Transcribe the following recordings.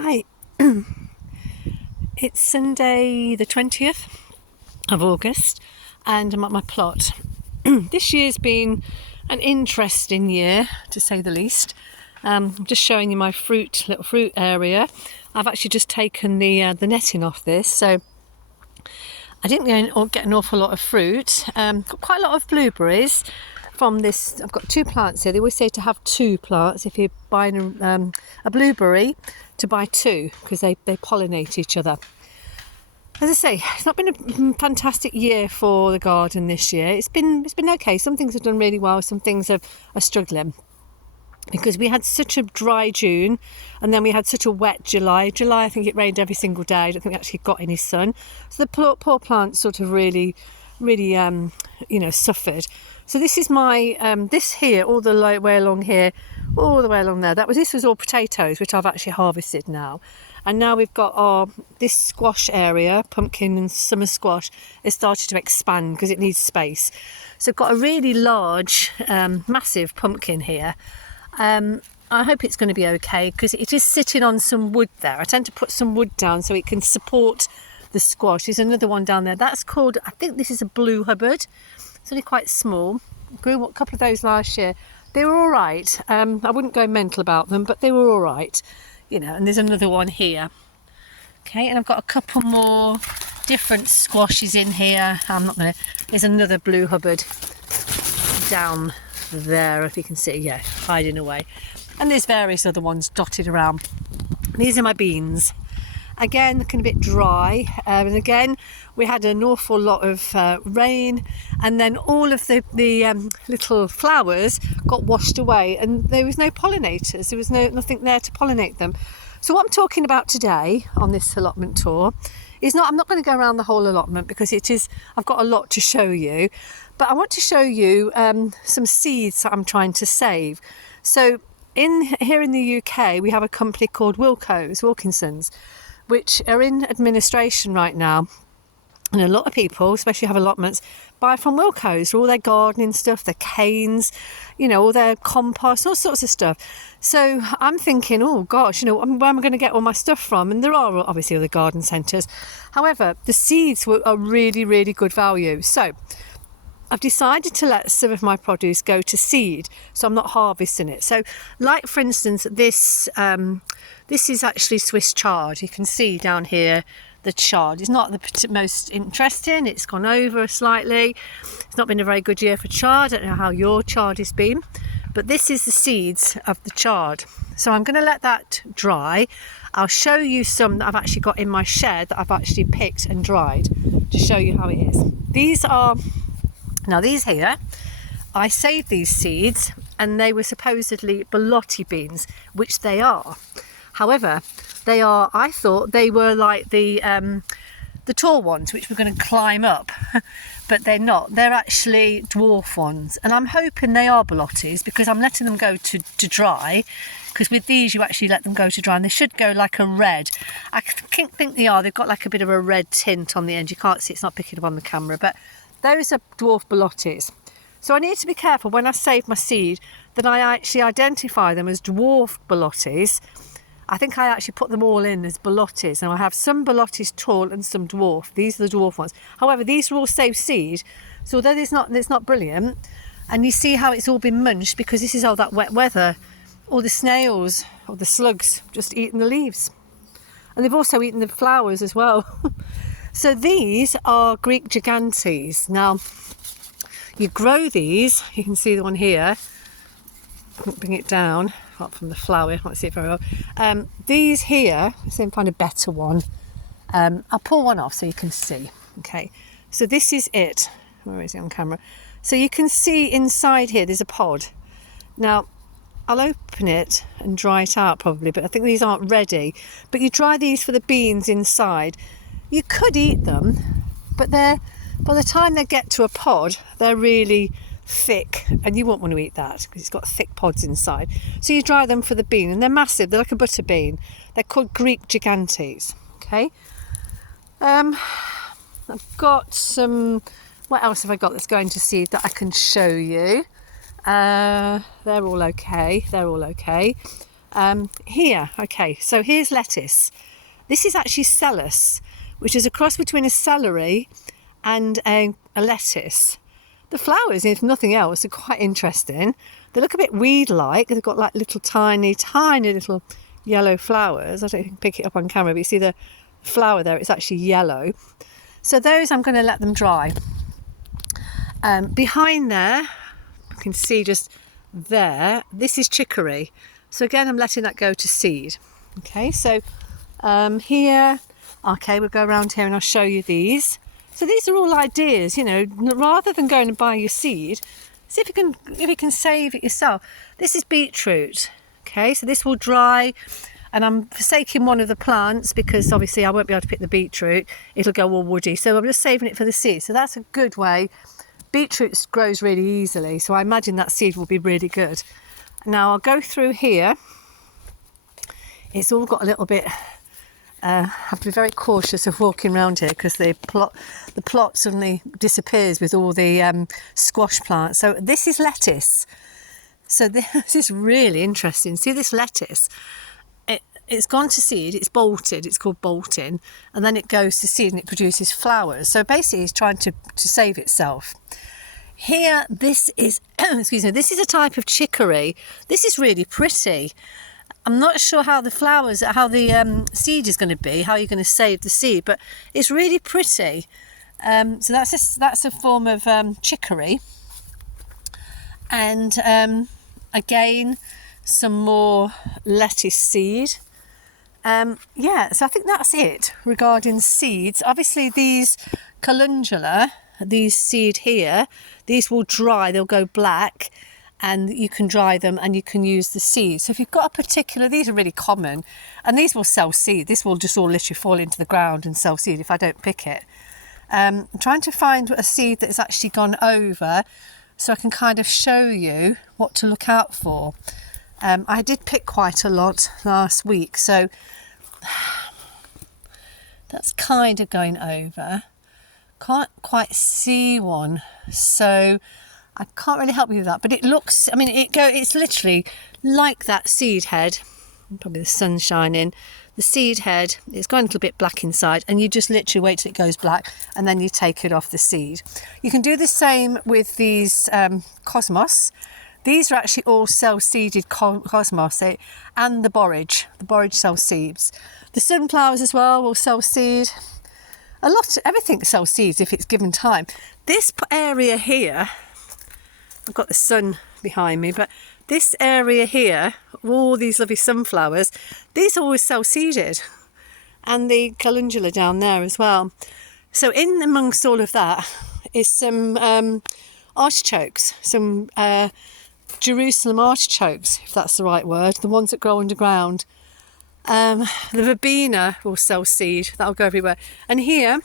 Hi, it's Sunday the 20th of August and I'm at my plot. This year's been an interesting year, to say the least. I'm just showing you my little fruit area. I've actually just taken the netting off this, so I didn't get an awful lot of fruit. Got quite a lot of blueberries from this. I've got two plants here. They always say to have two plants if you're buying a blueberry, to buy two, because they pollinate each other. As I say, it's not been a fantastic year for the garden this year. It's been okay. Some things have done really well, some things are struggling, because we had such a dry June and then we had such a wet July. I think it rained every single day. I don't think we actually got any sun. So the poor plants sort of really suffered. So this is my, this here, all the way along here, all the way along there. This was all potatoes, which I've actually harvested now. And now we've got this squash area, pumpkin and summer squash, is started to expand because it needs space. So I've got a really large, massive pumpkin here. I hope it's going to be okay because it is sitting on some wood there. I tend to put some wood down so it can support the squash. There's another one down there. That's called, I think this is a blue Hubbard. It's only quite small. Grew a couple of those last year. They were all right. I wouldn't go mental about them, but they were all right. And there's another one here. Okay, and I've got a couple more different squashes in here. There's another blue Hubbard down there, if you can see, yeah, hiding away. And there's various other ones dotted around. These are my beans. Again, looking a bit dry, and again we had an awful lot of rain, and then all of the little flowers got washed away, and there was no pollinators. There was nothing there to pollinate them. So what I'm talking about today on this allotment tour is I'm not going to go around the whole allotment because I've got a lot to show you, but I want to show you some seeds that I'm trying to save. So here in the UK we have a company called Wilkinson's, which are in administration right now. And a lot of people, especially have allotments, buy from Wilco's for all their gardening stuff, their canes, all their compost, all sorts of stuff. So I'm thinking, oh gosh, where am I going to get all my stuff from? And there are obviously other garden centres. However, the seeds are really, really good value. So I've decided to let some of my produce go to seed, so I'm not harvesting it. So, like for instance, this is actually Swiss chard. You can see down here the chard. It's not the most interesting. It's gone over slightly. It's not been a very good year for chard. I don't know how your chard has been, but this is the seeds of the chard. So I'm going to let that dry. I'll show you some that I've actually got in my shed that I've actually picked and dried to show you how it is. These here, I saved these seeds and they were supposedly borlotti beans, which they are. However, I thought they were like the tall ones, which we're going to climb up, but they're not. They're actually dwarf ones. And I'm hoping they are borlottis because I'm letting them go to dry, because with these you actually let them go to dry and they should go like a red. I think they are. They've got like a bit of a red tint on the end. You can't see, it's not picking up on the camera, but those are dwarf borlottis. So I need to be careful when I save my seed that I actually identify them as dwarf borlottis. I think I actually put them all in as borlottis, and I have some borlottis tall and some dwarf. These are the dwarf ones. However, these are all saved seed, so although it's not brilliant, and you see how it's all been munched because this is all that wet weather. All the snails or the slugs just eating the leaves, and they've also eaten the flowers as well. So these are Greek gigantes. Now, you grow these, you can see the one here, bring it down, apart from the flower, I can't see it very well. These here, let's see if I can find a better one. I'll pull one off so you can see. Okay, so this is it. Where is it on camera? So you can see inside here, there's a pod. Now, I'll open it and dry it out probably, but I think these aren't ready. But you dry these for the beans inside. You could eat them, but by the time they get to a pod, they're really thick, and you won't want to eat that because it's got thick pods inside. So you dry them for the bean, and they're massive. They're like a butter bean. They're called Greek gigantes. Okay. I've got some. What else have I got that's going to seed that I can show you? They're all okay. Here, okay, so here's lettuce. This is actually cellus, which is a cross between a celery and a lettuce. The flowers, if nothing else, are quite interesting. They look a bit weed-like. They've got like little tiny little yellow flowers. I don't know if you can pick it up on camera, but you see the flower there, it's actually yellow. So those I'm going to let them dry. Behind there, you can see just there, this is chicory. So again, I'm letting that go to seed. Okay, so here, okay, we'll go around here and I'll show you these. So these are all ideas, you know, rather than going and buying your seed, see if you can save it yourself. This is beetroot, okay, so this will dry, and I'm forsaking one of the plants because obviously I won't be able to pick the beetroot, it'll go all woody, so I'm just saving it for the seed. So that's a good way. Beetroot grows really easily, so I imagine that seed will be really good. Now I'll go through here. It's all got a little bit, I have to be very cautious of walking around here because the plot suddenly disappears with all the squash plants. So this is lettuce. So this is really interesting. See this lettuce? It's gone to seed, it's bolted, it's called bolting, and then it goes to seed and it produces flowers. So basically it's trying to save itself. Here, this is, excuse me, this is a type of chicory. This is really pretty. I'm not sure how the flowers, how the seed is going to be, how you're going to save the seed, but it's really pretty. So that's a form of chicory. And again, some more lettuce seed. Yeah, so I think that's it regarding seeds. Obviously these calendula, these seed here, these will dry, they'll go black, and you can dry them and you can use the seeds. So if you've got a particular, these are really common, and these will sell seed. This will just all literally fall into the ground and sell seed if I don't pick it. I'm trying to find a seed that's actually gone over so I can kind of show you what to look out for. I did pick quite a lot last week, so that's kind of going over. Can't quite see one, so I can't really help you with that, but it looks, I mean, it's literally like that seed head. Probably the sun's shining. The seed head, it's gone a little bit black inside, and you just literally wait till it goes black and then you take it off the seed. You can do the same with these cosmos. These are actually all self-seeded cosmos, and the borage. The borage self-seeds. The sunflowers as well will self-seed. Everything self-seeds if it's given time. This area here, I've got the sun behind me, but this area here, all these lovely sunflowers, these are always self-seeded, and the calendula down there as well. So in amongst all of that is some artichokes, some Jerusalem artichokes, if that's the right word, the ones that grow underground. The verbena will self-seed, that'll go everywhere. And here,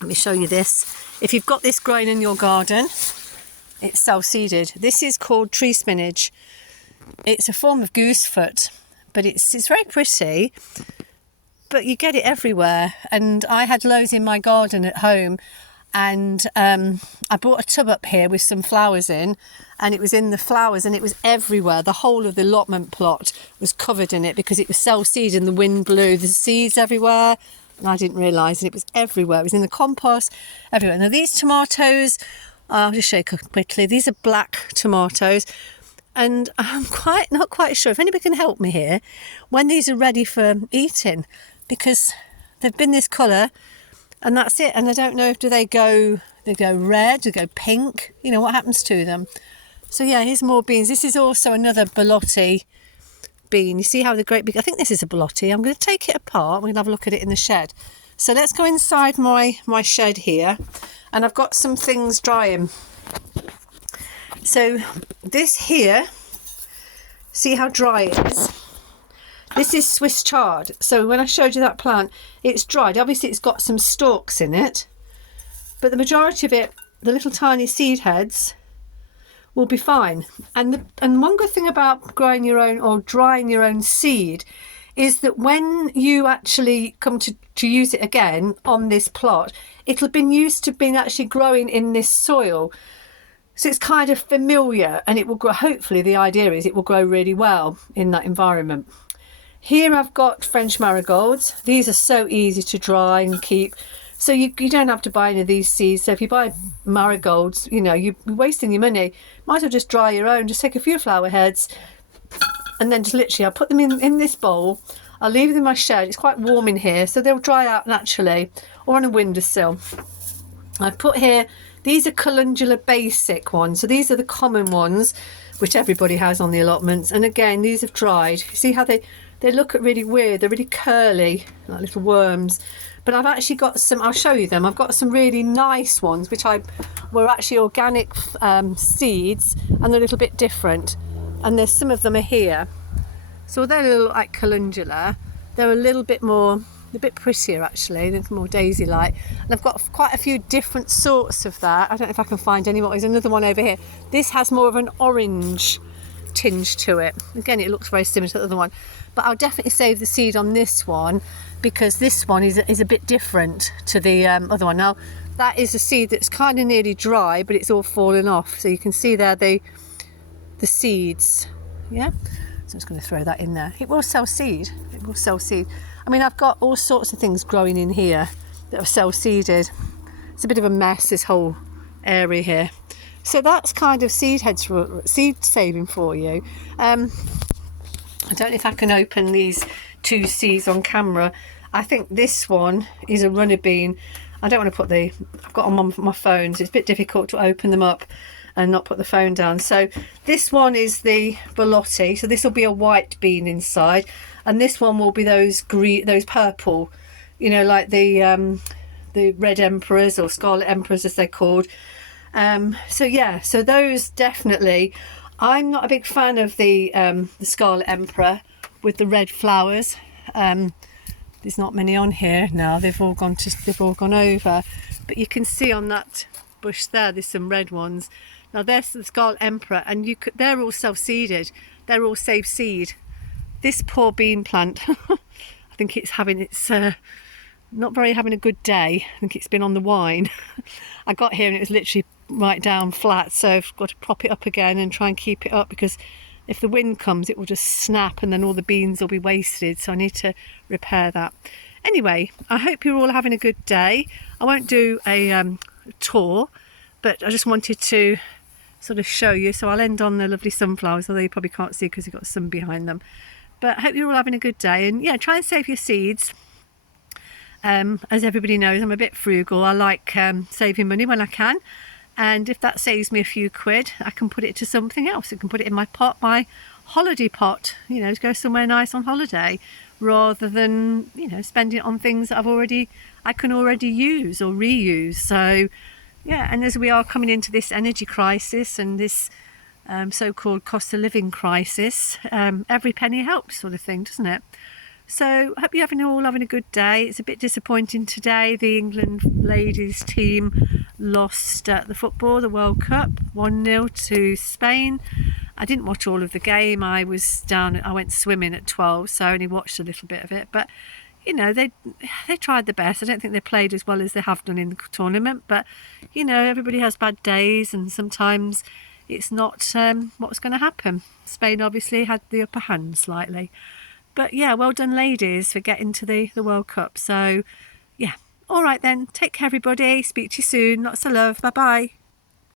let me show you this. If you've got this growing in your garden, it's self-seeded. This is called tree spinach. It's a form of goosefoot, but it's very pretty, but you get it everywhere. And I had loads in my garden at home, and I brought a tub up here with some flowers in, and it was in the flowers and it was everywhere. The whole of the allotment plot was covered in it because it was self-seed and the wind blew the seeds everywhere, and I didn't realise, and it was everywhere. It was in the compost, everywhere. Now these tomatoes, I'll just show you quickly. These are black tomatoes, and I'm not quite sure if anybody can help me here when these are ready for eating, because they've been this colour and that's it. And I don't know if they go red, do they go pink? You know, what happens to them? So yeah, here's more beans. This is also another bolotti bean. You see how they're great big. I think this is a bolotti. I'm going to take it apart. We're going to have a look at it in the shed. So let's go inside my shed here, and I've got some things drying. So this here, see how dry it is? This is Swiss chard. So when I showed you that plant, it's dried. Obviously it's got some stalks in it, but the majority of it, the little tiny seed heads, will be fine. And one good thing about growing your own or drying your own seed is that when you actually come to use it again on this plot, it'll have been used to being actually growing in this soil. So it's kind of familiar, and it will grow, hopefully the idea is it will grow really well in that environment. Here I've got French marigolds. These are so easy to dry and keep. So you don't have to buy any of these seeds. So if you buy marigolds, you know, you're wasting your money. Might as well just dry your own. Just take a few flower heads and then just literally I'll put them in this bowl. I'll leave them in my shed. It's quite warm in here, so they'll dry out naturally, or on a windowsill. I've put here, these are calendula basic ones. So these are the common ones, which everybody has on the allotments. And again, these have dried. See how they look really weird. They're really curly, like little worms. But I've actually got some, I'll show you them. I've got some really nice ones, which were actually organic seeds, and they're a little bit different. And there's some of them are here. So they're a little like calendula. They're a little bit more, a bit prettier actually, a little more daisy-like. And I've got quite a few different sorts of that. I don't know if I can find any more. There's another one over here. This has more of an orange tinge to it. Again, it looks very similar to the other one. But I'll definitely save the seed on this one, because this one is a bit different to the other one. Now, that is a seed that's kind of nearly dry, but it's all fallen off. So you can see there the seeds. Yeah. So I'm just going to throw that in there. It will sell seed. It will sell seed. I mean, I've got all sorts of things growing in here that are self-seeded. It's a bit of a mess, this whole area here. So that's kind of seed saving for you. I don't know if I can open these two seeds on camera. I think this one is a runner bean. I don't want to put I've got them on my phone, so it's a bit difficult to open them up and not put the phone down. So this one is the Belotti, so this will be a white bean inside, and this one will be those purple, you know, like the red emperors or scarlet emperors as they're called. So yeah, so those definitely. I'm not a big fan of the scarlet emperor with the red flowers. There's not many on here now. They've all gone over, but you can see on that bush there's some red ones. Now there's the Scarlet Emperor, and they're all self-seeded. They're all save seed. This poor bean plant, I think it's having not very having a good day. I think it's been on the wine. I got here and it was literally right down flat, so I've got to prop it up again and try and keep it up, because if the wind comes it will just snap and then all the beans will be wasted. So I need to repair that. Anyway, I hope you're all having a good day. I won't do a tour, but I just wanted to sort of show you. So I'll end on the lovely sunflowers, although you probably can't see because you've got sun behind them. But I hope you're all having a good day, and yeah, try and save your seeds. As everybody knows, I'm a bit frugal. I like saving money when I can, and if that saves me a few quid, I can put it to something else. I can put it in my pot, my holiday pot, you know, to go somewhere nice on holiday, rather than, you know, spending it on things that I can already use or reuse. So yeah, and as we are coming into this energy crisis and this so-called cost of living crisis, every penny helps, sort of thing, doesn't it? So I hope you're all having a good day. It's a bit disappointing today. The England ladies team lost the football, the World Cup, 1-0 to Spain. I didn't watch all of the game. I went swimming at 12, so I only watched a little bit of it. But you know, they tried their best. I don't think they played as well as they have done in the tournament, but you know, everybody has bad days, and sometimes it's not what's going to happen. Spain obviously had the upper hand slightly. But yeah, well done ladies for getting to the World Cup. So yeah, all right then, take care everybody, speak to you soon, lots of love, bye bye.